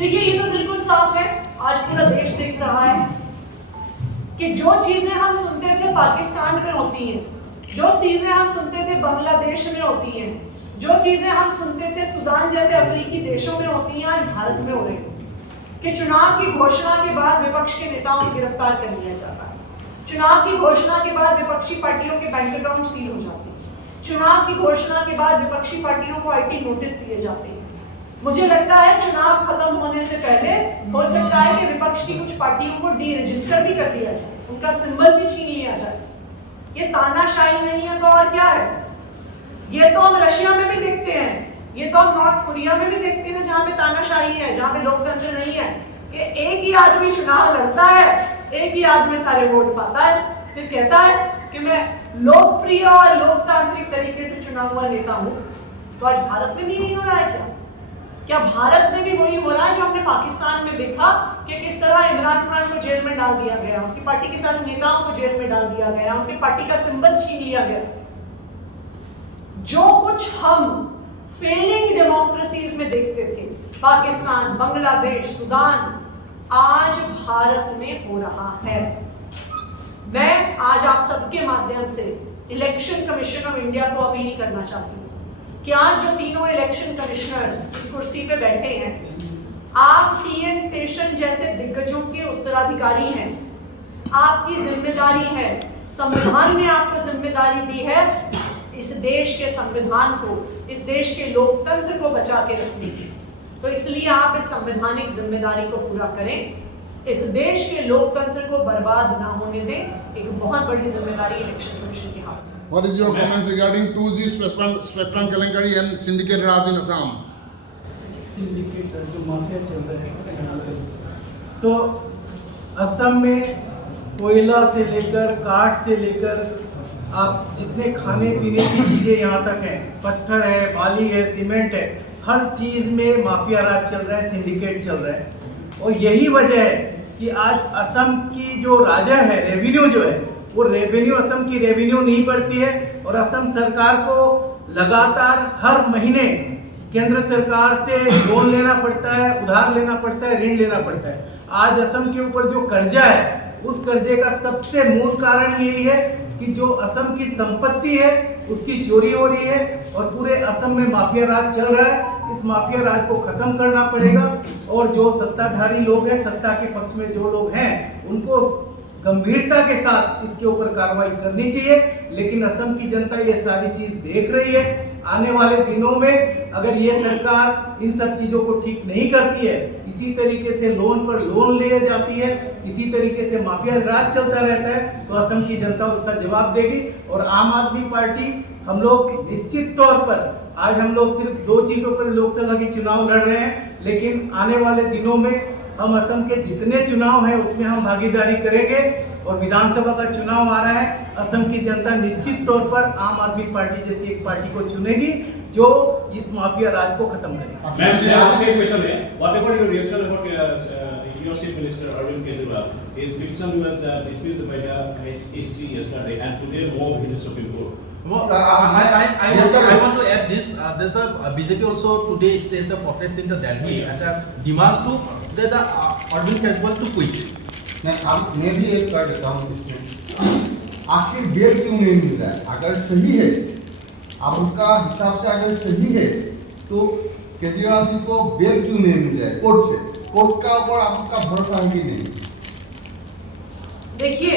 देखिए ये तो बिल्कुल साफ है, आज पूरा देश देख रहा है कि जो चीजें हम सुनते थे पाकिस्तान में होती हैं, जो चीजें हम सुनते थे बांग्लादेश में होती हैं, जो चीजें हम सुनते थे सूडान जैसे अफ्रीकी देशों में होती हैं, आज भारत में हो रही है कि चुनाव की घोषणा के बाद विपक्ष के नेताओं को गिरफ्तार कर लिया जाता है, चुनाव की घोषणा के बाद विपक्षी पार्टियों के बैंक अकाउंट सील हो जाते हैं, चुनाव की घोषणा के बाद विपक्षी पार्टियों को आईटी नोटिस दिए जाते हैं। मुझे लगता है चुनाव खत्म होने से पहले हो सकता है कि विपक्ष की कुछ पार्टियों को डी रजिस्टर भी कर दिया जाए, उनका सिंबल भी छीन लिया जाए। ये तानाशाही नहीं है तो और क्या है? ये तो हम रशिया में भी देखते हैं, ये तो हम नॉर्थ कोरिया में भी देखते हैं जहां पे तानाशाही है, जहां पे लोकतंत्र नहीं है, कि एक ही आदमी चुनाव लड़ता है, एक ही आदमी सारे वोट पाता है, फिर कहता है कि मैं लोकप्रिय और लोकतांत्रिक तरीके से चुना हुआ नेता हूं। तो आज भारत में भी यही हो रहा है क्या? क्या भारत में भी वही हो रहा है जो हमने पाकिस्तान में देखा कि किस तरह इमरान खान को जेल में डाल दिया गया, उसकी पार्टी के साथ नेताओं को जेल में डाल दिया गया, उनकी पार्टी का सिंबल छीन लिया गया। जो कुछ हम फेलिंग डेमोक्रेसीज में देखते थे, पाकिस्तान, बांग्लादेश, सूडान, आज भारत में हो रहा है। मैं आज आप सबके माध्यम से इलेक्शन कमीशन ऑफ इंडिया को अपील करना चाहती हूँ कि आज जो तीनों इलेक्शन कमिश्नर्स इस कुर्सी पे बैठे हैं, आप टीएन शेषन जैसे दिग्गजों के उत्तराधिकारी हैं। आपकी जिम्मेदारी है, संविधान ने आपको जिम्मेदारी दी है इस देश के संविधान को, इस देश के लोकतंत्र को बचा के रखने की। तो इसलिए आप इस संवैधानिक जिम्मेदारी को पूरा करें, इस देश के लोकतंत्र को बर्बाद ना होने दें। एक बहुत बड़ी जिम्मेदारी इलेक्शन कमीशन के हाथ में। What is your comments regarding 2G spectrum Kalankari and syndicate Raj in Assam? Syndicate जो माफिया चल रहे हैं, तो असम में कोयला से लेकर काठ से लेकर आप जितने खाने पीने की चीजें यहाँ तक हैं, पत्थर है, बाली है, सीमेंट है, हर चीज में माफिया राज चल रहा है, सिंडिकेट चल रहा है। और यही वजह है कि आज असम की जो राजा है, रेवेन्यू जो है, वो रेवेन्यू असम की रेवेन्यू नहीं बढ़ती है और असम सरकार को लगातार हर महीने केंद्र सरकार से लोन लेना पड़ता है, उधार लेना पड़ता है, ऋण लेना पड़ता है। आज असम के ऊपर जो कर्जा है, उस कर्जे का सबसे मूल कारण यही है कि जो असम की संपत्ति है उसकी चोरी हो रही है और पूरे असम में माफिया राज चल रहा है। इस माफिया राज को खत्म करना पड़ेगा और जो सत्ताधारी लोग हैं, सत्ता के पक्ष में जो लोग हैं, उनको गंभीरता के साथ इसके ऊपर कार्रवाई करनी चाहिए। लेकिन असम की जनता ये सारी चीज देख रही है। आने वाले दिनों में अगर ये सरकार इन सब चीजों को ठीक नहीं करती है, इसी तरीके से लोन पर लोन ले जाती है, इसी तरीके से माफिया राज चलता रहता है, तो असम की जनता उसका जवाब देगी। और आम आदमी पार्टी, हम लोग निश्चित तौर पर आज हम लोग सिर्फ 2 सीटों पर लोकसभा की चुनाव लड़ रहे हैं, लेकिन आने वाले दिनों में हम असम के जितने चुनाव हैं उसमें हम भागीदारी करेंगे। और विधानसभा का चुनाव आ रहा है, असम की जनता निश्चित तौर पर आम आदमी पार्टी जैसी एक पार्टी को चुनेगी जो इस माफिया राज को खत्म करेगी। मैम, आपसे एक क्वेश्चन है, what about your reaction about your chief minister Arvind Kejriwal? His victim was dismissed by the SEC yesterday, and today more witnesses have been brought. I want to add this. There's a BJP also today staged a protest in the Delhi and demands to the Arvind Kejriwal to quit. मैं भी एक कर देता हूँ इसमें, आखिर bell क्यों नहीं मिल रहा है? अगर सही है, आपका हिसाब से अगर सही है, तो केजरीवाल जी को बेल क्यों नहीं मिल रहा है कोर्ट से? कोर्ट का ऊपर आपका भरोसा है कि नहीं? देखिए,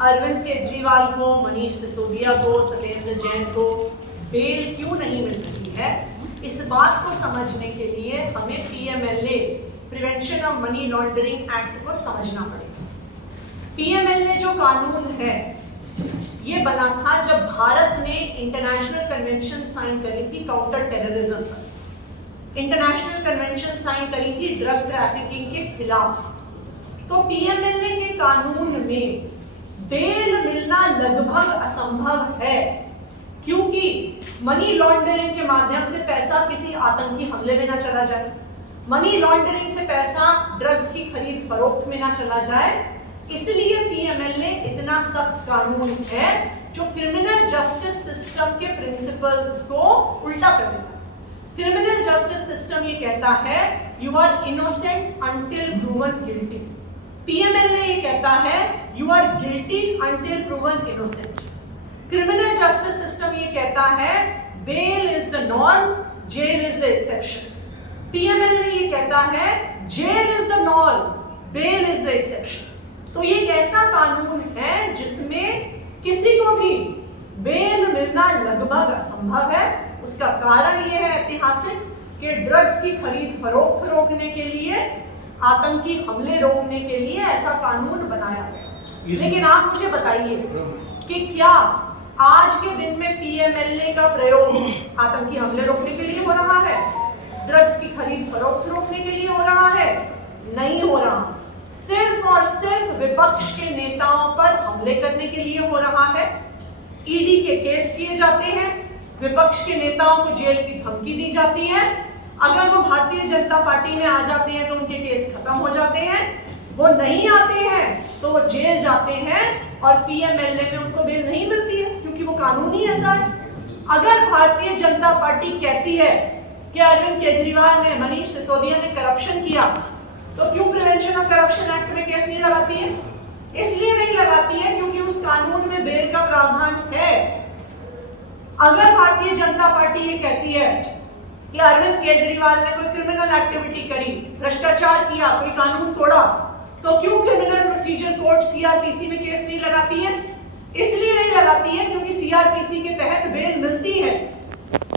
अरविंद केजरीवाल को, मनीष सिसोदिया को, सत्येंद्र जैन को बेल क्यों नहीं मिल रही है, इस बात को समझने के लिए हमें PMLA, prevention of money laundering act को समझना पड़ेगा। पीएमएलए जो कानून है, ये बना था जब भारत ने इंटरनेशनल कन्वेंशन साइन करी थी काउंटर टेररिज्म पर, इंटरनेशनल कन्वेंशन साइन करी थी ड्रग ट्रैफिकिंग के खिलाफ। तो पीएमएलए के कानून में बेल मिलना लगभग असंभव है, क्योंकि मनी लॉन्ड्रिंग के माध्यम से पैसा किसी आतंकी हमले में ना चला जाए, मनी लॉन्ड्रिंग से पैसा ड्रग्स की खरीद फरोख्त में ना चला जाए। इसलिए पीएमएलए इतना सख्त कानून है जो क्रिमिनल जस्टिस सिस्टम के प्रिंसिपल्स को उल्टा कर देता है। क्रिमिनल जस्टिस सिस्टम ये कहता है you are innocent until proven guilty. PMLA ये कहता है you are guilty until proven innocent. Criminal justice system ये कहता है bail is the norm, jail is the exception. PMLA ये कहता है jail is the norm, bail is the exception. तो ये एक ऐसा कानून है जिसमें किसी को भी बेल मिलना लगभग असंभव है। उसका कारण ये है ऐतिहासिक कि ड्रग्स की खरीद फरोख्त रोकने के लिए, आतंकी हमले रोकने के लिए ऐसा कानून बनाया गया। लेकिन आप मुझे बताइए कि क्या आज के दिन में पीएमएलए का प्रयोग आतंकी हमले रोकने के लिए हो रहा है? ड्रग्स की खरीद फरोख्त रोकने के लिए हो रहा है? नहीं हो रहा। सिर्फ और सिर्फ विपक्ष के नेताओं पर हमले करने के लिए हो रहा है। ईडी के केस किए जाते हैं, विपक्ष के नेताओं को जेल की धमकी दी जाती है। अगर वो भारतीय जनता पार्टी में आ जाते हैं तो उनके केस खत्म हो जाते हैं, वो नहीं आते हैं तो वो जेल जाते हैं और पीएमएलए में उनको बेल नहीं मिलती है, क्योंकि वो कानून ही ऐसा है। अगर भारतीय जनता पार्टी कहती है कि अरविंद केजरीवाल ने, मनीष सिसोदिया ने करप्शन किया, तो क्यों प्रिवेंशन ऑफ करप्शन एक्ट में केस नहीं लगाती है? इसलिए नहीं लगाती है क्योंकि उस कानून में बेल का प्रावधान है। अगर भारतीय जनता पार्टी ये कहती है कि अरविंद केजरीवाल ने कोई क्रिमिनल एक्टिविटी करी, भ्रष्टाचार किया, कोई कानून तोड़ा, तो क्यों क्रिमिनल प्रोसीजर कोड सीआरपीसी में केस नहीं लगाती है? इसलिए नहीं लगाती है क्योंकि सीआरपीसी के तहत बेल मिलती है।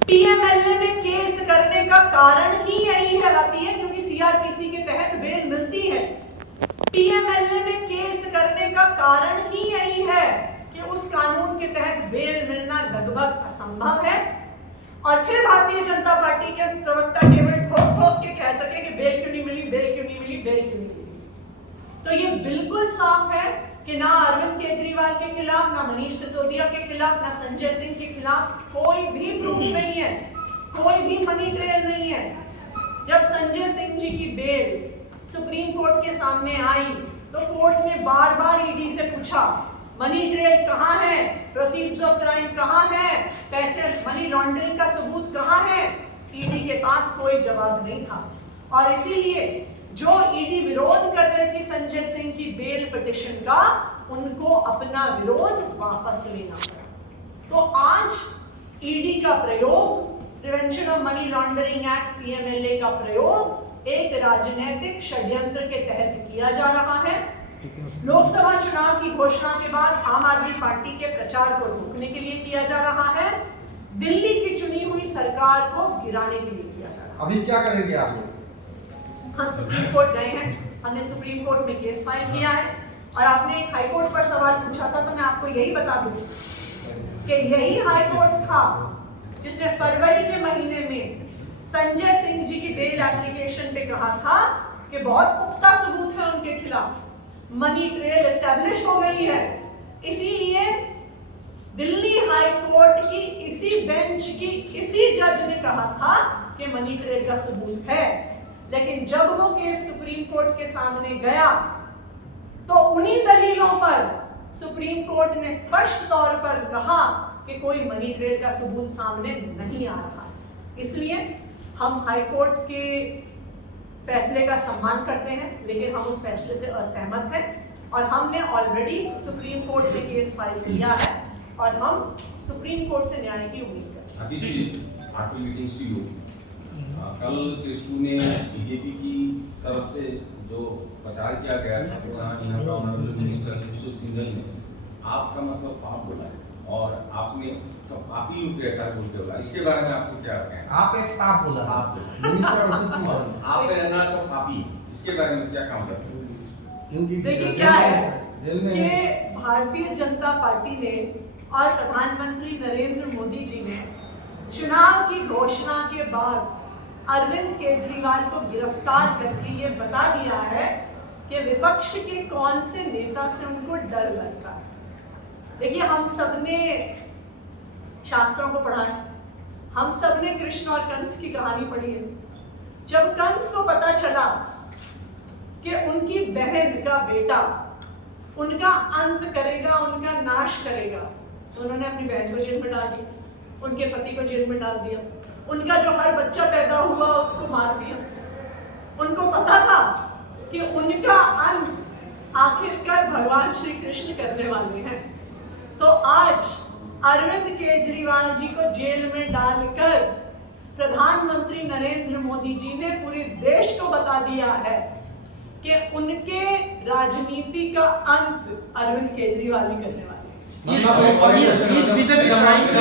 पीएमएलए में केस करने का कारण ही यही लगाती है क्योंकि सीआरपीसी के तहत बेल मिलती है। पीएमएलए में केस करने का कारण ही यही है कि उस कानून के तहत बेल मिलना लगभग असंभव है। और फिर भारतीय जनता पार्टी के प्रवक्ता केवल ठोक ठोक के कह सके कि बेल क्यों नहीं मिली, बेल क्यों नहीं मिली, बेल क्यों नहीं मिली। तो ये बिल्कुल साफ है कि ना अरविंद केजरीवाल के खिलाफ, ना मनीष सिसोदिया के खिलाफ, ना संजय सिंह के खिलाफ कोई भी प्रूफ नहीं है, कोई भी मनी ट्रेल नहीं है। जब संजय सिंह जी की बेल सुप्रीम कोर्ट के सामने आई तो कोर्ट ने बार बार ईडी से पूछा मनी ट्रेल कहाँ है, प्रोसीड्स ऑफ क्राइम कहाँ है, पैसे मनी लॉन्ड्रिंग का सबूत कहाँ है? ईडी के पास कोई जवाब नहीं था। और इसीलिए जो ईडी विरोध कर रहे थे संजय सिंह की बेल पिटिशन का, उनको अपना विरोध वापस लेना पड़ा। तो आज ईडी का प्रयोग, prevention of money laundering act PMLA का प्रयोग एक राजनीतिक षड्यंत्र के तहत किया जा रहा है। लोकसभा चुनाव की घोषणा के बाद आम आदमी पार्टी के प्रचार को रोकने के लिए किया जा रहा है। दिल्ली की चुनी हुई सरकार को गिराने के लिए किया जा रहा है। अभी क्या करेंगे आप लोग? हम सुप्रीम कोर्ट गए हैं, हमने सुप्रीम कोर्ट में केस फाइल किया है। और आपने एक हाई कोर्ट पर सवाल पूछा था, तो मैं आपको यही बता दूं कि यही हाई कोर्ट था जिसने फरवरी के महीने में संजय सिंह जी की बेल एप्लीकेशन पे कहा था कि बहुत पुख्ता सबूत है उनके खिलाफ, मनी ट्रेल एस्टैब्लिश हो गई है। इसीलिए दिल्ली हाई कोर्ट की इसी बेंच की इसी जज ने कहा था कि मनी ट्रेल का सबूत है। लेकिन जब वो केस सुप्रीम कोर्ट के सामने गया तो उन्हीं दलीलों पर सुप्रीम कोर्ट ने स्पष्ट तौर पर कहा कि कोई मनी ट्रेल का सबूत सामने नहीं आ रहा है। इसलिए हम हाई कोर्ट के फैसले का सम्मान करते हैं, लेकिन हम उस फैसले से असहमत हैं और हमने ऑलरेडी सुप्रीम कोर्ट में केस फाइल किया है और हम सुप्रीम कोर्ट से न्याय की उम्मीद करते हैं। कल कृष्णु ने बीजेपी की तरफ से जो प्रचार किया गया था, यहाँ का ऑनरेबल मिनिस्टर सुशील सिंघल ने आपका मतलब पाप बोला है और आपने सब पापी लोग ऐसा बोलते बोला, इसके बारे में आपको क्या कहना है? आप एक पाप बोला, आप मिनिस्टर आप कहना सब पापी, इसके बारे में क्या काम करते हैं? क्योंकि देखिए क्या है जेल में कि भारतीय जनता पार्टी ने और प्रधानमंत्री नरेंद्र मोदी जी ने चुनाव की घोषणा के बाद अरविंद केजरीवाल को गिरफ्तार करके ये बता दिया है कि विपक्ष के कौन से नेता से उनको डर लगता है। देखिए, हम सबने शास्त्रों को पढ़ा है, हम सबने कृष्ण और कंस की कहानी पढ़ी है। जब कंस को पता चला कि उनकी बहन का बेटा उनका अंत करेगा, उनका नाश करेगा, तो उन्होंने अपनी बहन को जेल में डाल दिया, उनके पति को जेल में डाल दिया, उनका जो हर बच्चा पैदा हुआ उसको मार दिया। उनको पता था कि उनका अंत आखिरकार भगवान श्री कृष्ण करने वाले हैं। तो आज अरविंद केजरीवाल जी को जेल में डालकर प्रधानमंत्री नरेंद्र मोदी जी ने पूरे देश को बता दिया है कि उनके राजनीति का अंत अरविंद केजरीवाल ही करने वाले हैं। Is BJP trying to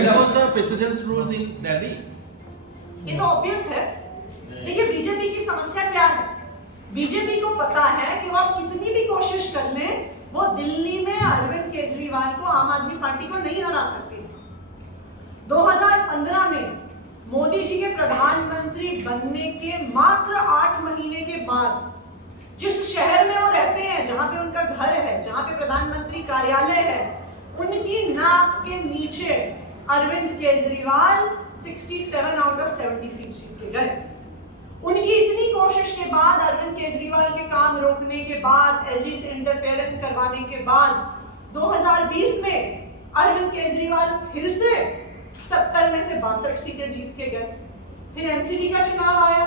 impose the president's rules in Delhi? ये तो ऑब्वियस है। देखिए बीजेपी की समस्या क्या है? बीजेपी को पता है कि वो आप कितनी भी कोशिश कर लें, वो दिल्ली में अरविंद केजरीवाल को, आम आदमी पार्टी को नहीं हरा सकती। 2015 में मोदी जी के प्रधानमंत्री बनने के मात्र 8 महीने के बाद जिस शहर में वो रहते हैं, जहां पे उनका घर है, जहां पे प्रधानमंत्री कार्यालय है, उनकी नाक के नीचे Arvind Kejriwal 67 out of 70 seat जीत के गए। उनकी इतनी कोशिश के बाद, अरविंद केजरीवाल के काम रोकने के बाद, एलजी से इंटरफेरेंस करवाने के बाद 2020 में अरविंद केजरीवाल फिर से 70 में से 62 सीटें जीत के गए। फिर एमसीडी का चुनाव आया।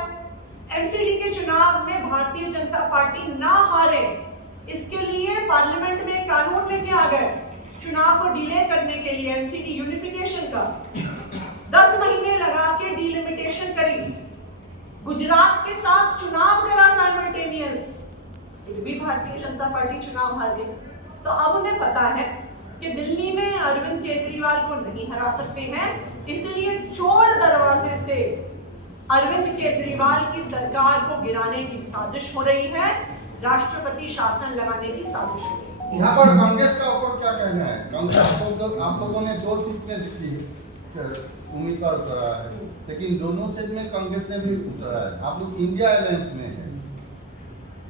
एमसीडी के चुनाव में भारतीय जनता पार्टी ना हारे, इसके लिए पार्लियामेंट में कानून लेके आ गए चुनाव को डिले करने के लिए, एमसीडी यूनिफिकेशन का 10 महीने लगा के डिलिमिटेशन करी। गुजरात के साथ चुनाव करा साइमल्टेनियस, फिर भी भारतीय जनता पार्टी चुनाव हार गई। तो अब उन्हें पता है कि दिल्ली में अरविंद केजरीवाल को नहीं हरा सकते हैं, इसलिए चोर दरवाजे से अरविंद केजरीवाल की सरकार को गिराने की साजिश हो रही है, राष्ट्रपति शासन लगाने की साजिश हो रही है। यहाँ पर कांग्रेस का ऊपर क्या कहना है? कांग्रेस आप लोगों ने 2 सीट में जीती, उम्मीदवार उतरा है, लेकिन दोनों सीट में कांग्रेस ने भी उतरा है। आप लोग इंडिया अलायंस में हैं।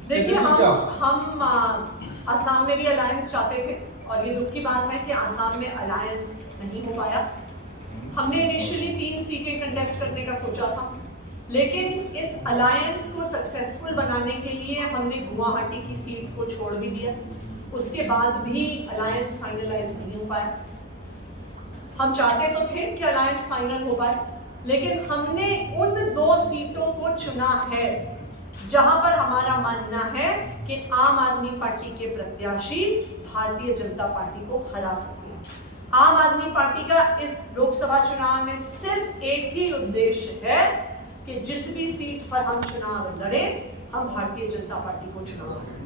देखिए हम आसाम में भी अलायंस चाहते थे और ये दुख की बात है कि आसाम में अलायंस नहीं हो पाया। हमने इनिशियली 3 सीटें कंटेस्ट करने का सोचा था, लेकिन इस अलायंस को सक्सेसफुल बनाने के लिए हमने गुवाहाटी की सीट को छोड़ भी दिया। उसके बाद भी अलायंस फाइनलाइज नहीं हो पाया। हम चाहते तो थे कि अलायंस फाइनल हो पाए, लेकिन हमने उन 2 सीटों को चुना है जहां पर हमारा मानना है कि आम आदमी पार्टी के प्रत्याशी भारतीय जनता पार्टी को हरा सकते हैं। आम आदमी पार्टी का इस लोकसभा चुनाव में सिर्फ एक ही उद्देश्य है कि जिस भी सीट पर हम चुनाव लड़े, हम भारतीय जनता पार्टी को चुनाव लड़ें।